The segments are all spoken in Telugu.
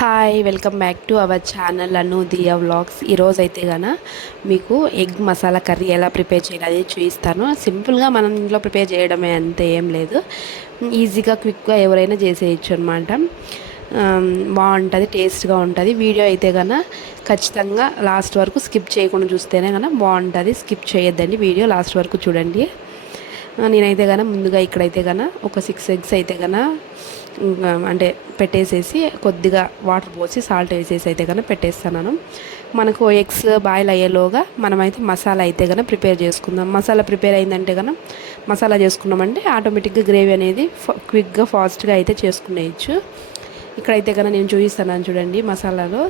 Hi welcome back to our channel Anu Diya vlogs. ఈరోజు అయితే గాన మీకు ఎగ్ మసాలా కర్రీ ఎలా ప్రిపేర్ చేయాలి చూపిస్తాను. సింపుల్గా మనం ఇంట్లో ప్రిపేర్ చేయడమే, అంతే, ఏం లేదు. ఈజీగా క్విక్గా ఎవరైనా చేసేయచ్చు అనమాట. బాగుంటుంది, టేస్ట్గా ఉంటుంది. వీడియో అయితే గాన ఖచ్చితంగా లాస్ట్ వరకు స్కిప్ చేయకుండా చూస్తేనే కనుక బాగుంటుంది. స్కిప్ చేయొద్దండి, వీడియో లాస్ట్ వరకు చూడండి. నేనైతే కనుక ముందుగా ఇక్కడైతే కనుక ఒక 6 ఎగ్స్ అయితే కనుక అంటే పెట్టేసేసి కొద్దిగా వాటర్ పోసి సాల్ట్ వేసేసి అయితే కనుక పెట్టేస్తున్నాను. మనకు ఎగ్స్ బాయిల్ అయ్యేలోగా మనమైతే మసాలా అయితే కనుక ప్రిపేర్ చేసుకుందాం. మసాలా ప్రిపేర్ అయిందంటే కనుక మసాలా చేసుకున్నామంటే ఆటోమేటిక్గా గ్రేవీ అనేది క్విక్గా ఫాస్ట్గా అయితే చేసుకునేయచ్చు. ఇక్కడైతే కనుక నేను చూపిస్తున్నాను చూడండి. మసాలాలో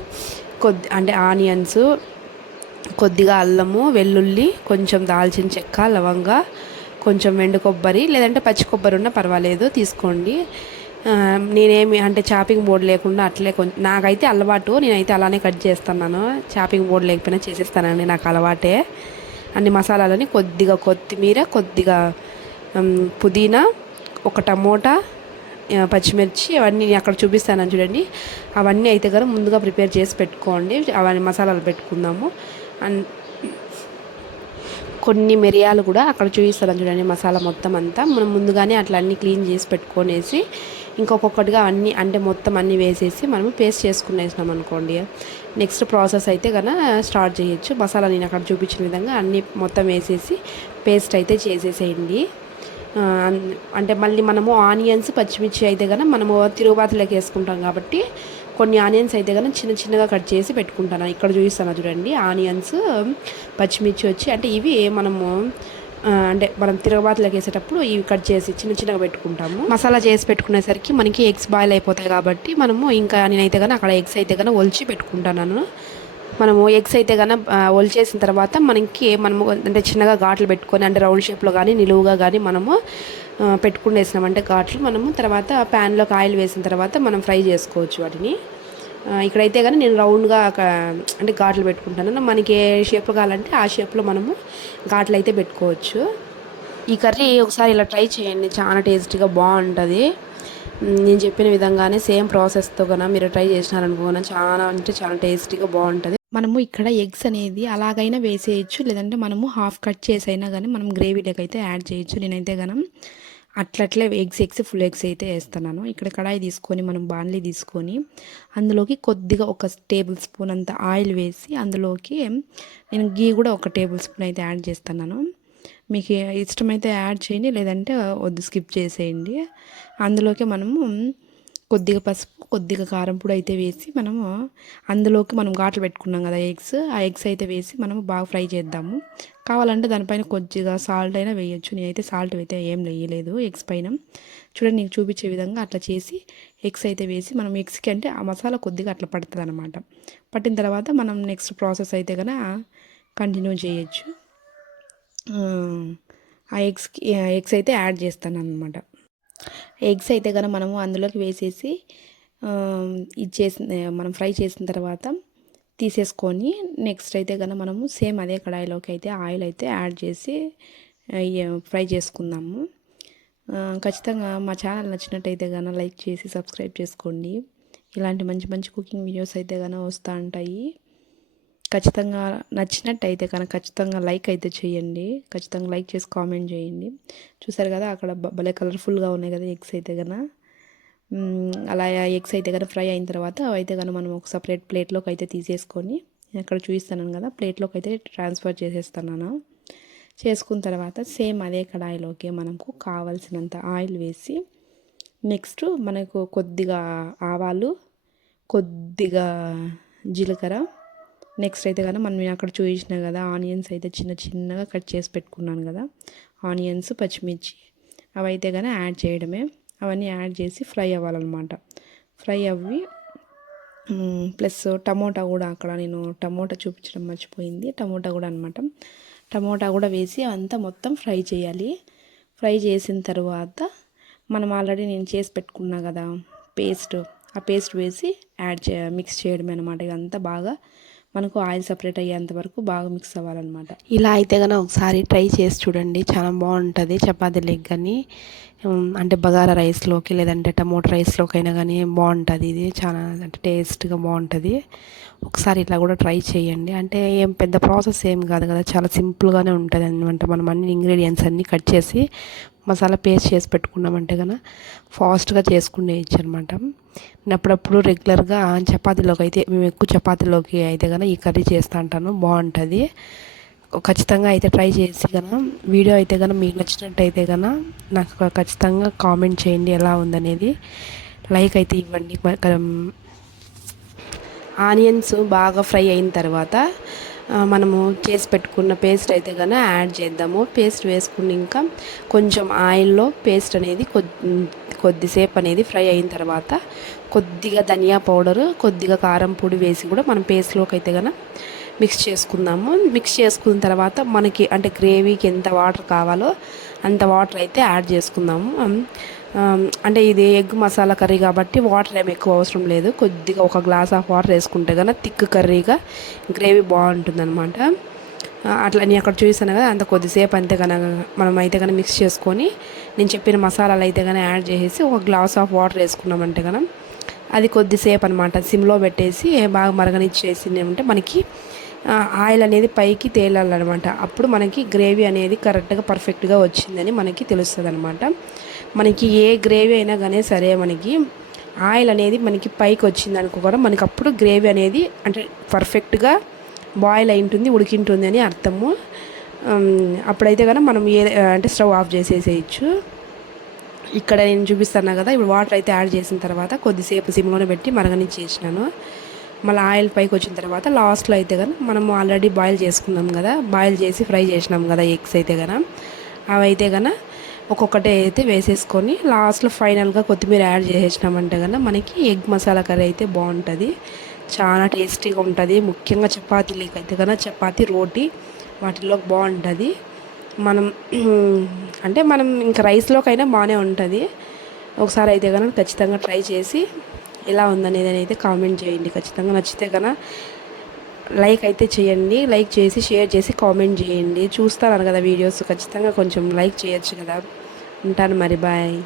అంటే ఆనియన్స్, కొద్దిగా అల్లము, వెల్లుల్లి, కొంచెం దాల్చిన చెక్క, లవంగా, కొంచెం ఎండు కొబ్బరి లేదంటే పచ్చి కొబ్బరి ఉన్నా పర్వాలేదు, తీసుకోండి. నేనేమి అంటే చాపింగ్ బోర్డు లేకుండా అట్లే కొంచెం నాకైతే అలవాటు, నేనైతే అలానే కట్ చేస్తున్నాను. చాపింగ్ బోర్డు లేకపోయినా చేసేస్తానండి, నాకు అలవాటే. అన్ని మసాలాలని కొద్దిగా కొత్తిమీర, కొద్దిగా పుదీనా, ఒక టమోటా, పచ్చిమిర్చి, అవన్నీ అక్కడ చూపిస్తాను చూడండి. అవన్నీ అయితే కనుక ముందుగా ప్రిపేర్ చేసి పెట్టుకోండి. అవన్నీ మసాలాలు పెట్టుకుందాము. అండ్ కొన్ని మిరియాలు కూడా అక్కడ చూపిస్తాను చూడండి. మసాలా మొత్తం అంతా మనం ముందుగానే అట్లా అన్నీ క్లీన్ చేసి పెట్టుకొనేసి ఇంకొకటిగా అన్నీ అంటే మొత్తం అన్నీ వేసేసి మనము పేస్ట్ చేసుకునేసినాం అనుకోండి. నెక్స్ట్ ప్రాసెస్ అయితే కనుక స్టార్ట్ చేయొచ్చు. మసాలా నేను అక్కడ చూపించిన విధంగా అన్నీ మొత్తం వేసేసి పేస్ట్ అయితే చేసేసేయండి. అంటే మళ్ళీ మనము ఆనియన్స్, పచ్చిమిర్చి అయితే కనుక మనము తిరుగుబాతులోకి వేసుకుంటాం కాబట్టి కొన్ని ఆనియన్స్ అయితే కనుక చిన్న చిన్నగా కట్ చేసి పెట్టుకుంటాను. ఇక్కడ చూపిస్తాను చూడండి. ఆనియన్స్, పచ్చిమిర్చి వచ్చి అంటే ఇవి మనము అంటే మనం తిరగబాతులోకి వేసేటప్పుడు ఇవి కట్ చేసి చిన్న చిన్నగా పెట్టుకుంటాము. మసాలా చేసి పెట్టుకునేసరికి మనకి ఎగ్స్ బాయిల్ అయిపోతాయి కాబట్టి మనము ఇంకా నేనైతే కనుక అక్కడ ఎగ్స్ అయితే కనుక ఒలిచి పెట్టుకుంటాను. మనము ఎగ్స్ అయితే కనుక ఒలిచేసిన తర్వాత మనము అంటే చిన్నగా ఘాట్లు పెట్టుకొని అంటే రౌండ్ షేప్లో కానీ నిలువుగా కానీ మనము పెట్టుకునేసినామంటే ఘాట్లు మనము తర్వాత ప్యాన్లోకి ఆయిల్ వేసిన తర్వాత మనం ఫ్రై చేసుకోవచ్చు వాటిని. ఇక్కడైతే కానీ నేను రౌండ్గా అంటే ఘాట్లు పెట్టుకుంటాను. మనకి ఏ షేప్ కావాలంటే ఆ షేప్లో మనము ఘాట్లు అయితే పెట్టుకోవచ్చు. ఈ కర్రీ ఒకసారి ఇలా ట్రై చేయండి, చాలా టేస్టీగా బాగుంటుంది. నేను చెప్పిన విధంగానే సేమ్ ప్రాసెస్తో కన్నా మీరు ట్రై చేసినారనుకోనా చాలా అంటే చాలా టేస్టీగా బాగుంటుంది. మనము ఇక్కడ ఎగ్స్ అనేది అలాగైనా వేసేయచ్చు, లేదంటే మనము హాఫ్ కట్ చేసైనా కానీ మనం గ్రేవీలోకి అయితే యాడ్ చేయొచ్చు. నేనైతే కనుక అట్లట్లే ఎగ్స్ ఫుల్ ఎగ్స్ అయితే వేస్తున్నాను. ఇక్కడ కడాయి తీసుకొని మనం బాణలి తీసుకొని అందులోకి కొద్దిగా ఒక టేబుల్ స్పూన్ అంత ఆయిల్ వేసి అందులోకి నేను గీ కూడా ఒక టేబుల్ స్పూన్ అయితే యాడ్ చేస్తున్నాను. మీకు ఇష్టమైతే యాడ్ చేయండి, లేదంటే వద్దు, స్కిప్ చేసేయండి. అందులోకి మనము కొద్దిగా పసుపు, కొద్దిగా కారం పొడి అయితే వేసి మనము అందులోకి మనం ఘాట్లు పెట్టుకున్నాం కదా ఆ ఎగ్స్ అయితే వేసి మనము బాగా ఫ్రై చేద్దాము. కావాలంటే దానిపైన కొద్దిగా సాల్ట్ అయినా వేయచ్చు. నేనైతే సాల్ట్ అయితే ఏం వేయలేదు ఎగ్స్ పైన. చూడండి, నీకు చూపించే విధంగా అట్లా చేసి ఎగ్స్ అయితే వేసి మనం ఎగ్స్కి అంటే ఆ మసాలా కొద్దిగా అట్లా పడుతుంది అనమాట. పట్టిన తర్వాత మనం నెక్స్ట్ ప్రాసెస్ అయితే కనుక కంటిన్యూ చేయొచ్చు. ఆ ఎగ్స్ అయితే యాడ్ చేస్తాను అనమాట. ఎగ్స్ అయితే కనుక మనము అందులోకి వేసేసి మనం ఫ్రై చేసిన తర్వాత తీసేసుకొని నెక్స్ట్ అయితే కనుక మనము సేమ్ అదే కడాయిలోకి అయితే ఆయిల్ అయితే యాడ్ చేసి ఫ్రై చేసుకుందాము. ఖచ్చితంగా మా ఛానల్ నచ్చినట్టయితే కనుక లైక్ చేసి సబ్స్క్రైబ్ చేసుకోండి. ఇలాంటి మంచి మంచి కుకింగ్ వీడియోస్ అయితే కనుక వస్తూ ఉంటాయి. ఖచ్చితంగా నచ్చినట్టయితే కనుక ఖచ్చితంగా లైక్ అయితే చేయండి. ఖచ్చితంగా లైక్ చేసి కామెంట్ చేయండి. చూసారు కదా అక్కడ భలే కలర్ఫుల్గా ఉన్నాయి కదా ఎగ్స్ అయితే కనుక. అలా ఎగ్స్ అయితే కనుక ఫ్రై అయిన తర్వాత అయితే కనుక మనం ఒక సపరేట్ ప్లేట్లోకి అయితే తీసేసుకొని అక్కడ చూపిస్తాను కదా ప్లేట్లోకి అయితే ట్రాన్స్ఫర్ చేసేస్తున్నాను. చేసుకున్న తర్వాత సేమ్ అదే కడాయిలోకి మనకు కావాల్సినంత ఆయిల్ వేసి నెక్స్ట్ మనకు కొద్దిగా ఆవాలు, కొద్దిగా జీలకర్ర, నెక్స్ట్ అయితే కదా మనం అక్కడ చూపించిన కదా ఆనియన్స్ అయితే చిన్న చిన్నగా కట్ చేసి పెట్టుకున్నాను కదా, ఆనియన్స్, పచ్చిమిర్చి అవి అయితే కానీ యాడ్ చేయడమే. అవన్నీ యాడ్ చేసి ఫ్రై అవ్వాలన్నమాట. ఫ్రై అవ్వి ప్లస్ టమోటా కూడా అక్కడ నేను టమోటా చూపించడం మర్చిపోయింది. టమోటా కూడా అనమాట. టమోటా కూడా వేసి అంతా మొత్తం ఫ్రై చేయాలి. ఫ్రై చేసిన తర్వాత మనం ఆల్రెడీ నేను చేసి పెట్టుకున్నా కదా పేస్ట్, ఆ పేస్ట్ వేసి మిక్స్ చేయడమే అనమాట. ఇదంతా బాగా మనకు ఆయిల్ సపరేట్ అయ్యేంత వరకు బాగా మిక్స్ అవ్వాలన్నమాట. ఇలా అయితే కనుక ఒకసారి ట్రై చేసి చూడండి, చాలా బాగుంటుంది చపాతీ లెగ్ కానీ, అంటే బగారా రైస్లోకి లేదంటే టమోటా రైస్లోకి అయినా కానీ బాగుంటుంది. ఇది చాలా అంటే టేస్ట్గా బాగుంటుంది. ఒకసారి ఇట్లా కూడా ట్రై చేయండి. అంటే ఏం పెద్ద ప్రాసెస్ ఏం కాదు కదా, చాలా సింపుల్గానే ఉంటుంది అనమాట. మనం అన్ని ఇంగ్రీడియంట్స్ అన్నీ కట్ చేసి మసాలా పేస్ట్ చేసి పెట్టుకున్నామంటే కనుక ఫాస్ట్గా చేసుకునేయచ్చు అనమాట. నేను అప్పుడప్పుడు రెగ్యులర్గా చపాతీలోకి అయితే, మేము ఎక్కువ చపాతీలోకి అయితే కనుక ఈ కర్రీ చేస్తూ ఉంటాను, బాగుంటుంది. ఖచ్చితంగా అయితే ట్రై చేసి కనుక వీడియో అయితే కనుక మీకు నచ్చినట్టయితే కనుక నాకు ఖచ్చితంగా కామెంట్ చేయండి ఎలా ఉందనేది. లైక్ అయితే ఇవ్వండి. ఆనియన్స్ బాగా ఫ్రై అయిన తర్వాత మనము చేసి పెట్టుకున్న పేస్ట్ అయితే కనుక యాడ్ చేద్దాము. పేస్ట్ వేసుకుని ఇంకా కొంచెం ఆయిల్లో పేస్ట్ అనేది కొద్దిసేపు అనేది ఫ్రై అయిన తర్వాత కొద్దిగా ధనియా పౌడరు, కొద్దిగా కారం పొడి వేసి కూడా మనం పేస్ట్లోకి అయితే కనుక మిక్స్ చేసుకుందాము. మిక్స్ చేసుకున్న తర్వాత మనకి అంటే గ్రేవీకి ఎంత వాటర్ కావాలో అంత వాటర్ అయితే యాడ్ చేసుకుందాము. అంటే ఇది ఎగ్ మసాలా కర్రీ కాబట్టి వాటర్ ఏమి ఎక్కువ అవసరం లేదు. కొద్దిగా ఒక గ్లాస్ ఆఫ్ వాటర్ వేసుకుంటే కనుక థిక్ కర్రీగా గ్రేవీ బాగుంటుంది అనమాట. అట్లా నేను అక్కడ చూసాను కదా, అంత కొద్దిసేపు అంతే కనుక మనం అయితే కనుక మిక్స్ చేసుకొని నేను చెప్పిన మసాలాలు అయితే కనుక యాడ్ చేసేసి ఒక గ్లాస్ ఆఫ్ వాటర్ వేసుకున్నామంటే కనుక అది కొద్దిసేపు అనమాట సిమ్లో పెట్టేసి బాగా మరగనిచ్చేసింది అంటే మనకి ఆయిల్ అనేది పైకి తేలాలన్నమాట. అప్పుడు మనకి గ్రేవీ అనేది కరెక్ట్గా పర్ఫెక్ట్గా వచ్చిందని మనకి తెలుస్తుంది అనమాట. మనకి ఏ గ్రేవీ అయినా కానీ సరే, మనకి ఆయిల్ అనేది మనకి పైకి వచ్చింది అనుకో కూడా మనకి అప్పుడు గ్రేవీ అనేది అంటే పర్ఫెక్ట్గా బాయిల్ అయి ఉంటుంది, ఉడికింటుంది అని అర్థము. అప్పుడైతే కనుక మనం అంటే స్టవ్ ఆఫ్ చేసేసేయచ్చు. ఇక్కడ నేను చూపిస్తాను కదా, ఇప్పుడు వాటర్ అయితే యాడ్ చేసిన తర్వాత కొద్దిసేపు సిమ్లోనే పెట్టి మరగనిచ్చేసినాను. మళ్ళీ ఆయిల్ పైకి వచ్చిన తర్వాత లాస్ట్లో అయితే కనుక మనము ఆల్రెడీ బాయిల్ చేసుకున్నాం కదా, బాయిల్ చేసి ఫ్రై చేసినాం కదా ఎగ్స్ అయితే కనుక అవి అయితే కనుక ఒక్కొక్కటి అయితే వేసేసుకొని లాస్ట్లో ఫైనల్గా కొత్తిమీర యాడ్ చేసేసినామంటే కనుక మనకి ఎగ్ మసాలా కర్రీ అయితే బాగుంటుంది, చాలా టేస్టీగా ఉంటుంది. ముఖ్యంగా చపాతీలకి అయితే కనుక చపాతీ రోటీ వాటిల్లో బాగుంటుంది. మనం అంటే మనం ఇంకా రైస్లోకైనా బాగానే ఉంటుంది. ఒకసారి అయితే కనుక ఖచ్చితంగా ట్రై చేసి ఎలా ఉందనేది అయితే కామెంట్ చేయండి. ఖచ్చితంగా నచ్చితే కనుక లైక్ అయితే చేయండి. లైక్ చేసి షేర్ చేసి కామెంట్ చేయండి. చూస్తాను కదా వీడియోస్, ఖచ్చితంగా కొంచెం లైక్ చేయొచ్చు కదా. ఉంటాను మరి, బాయ్.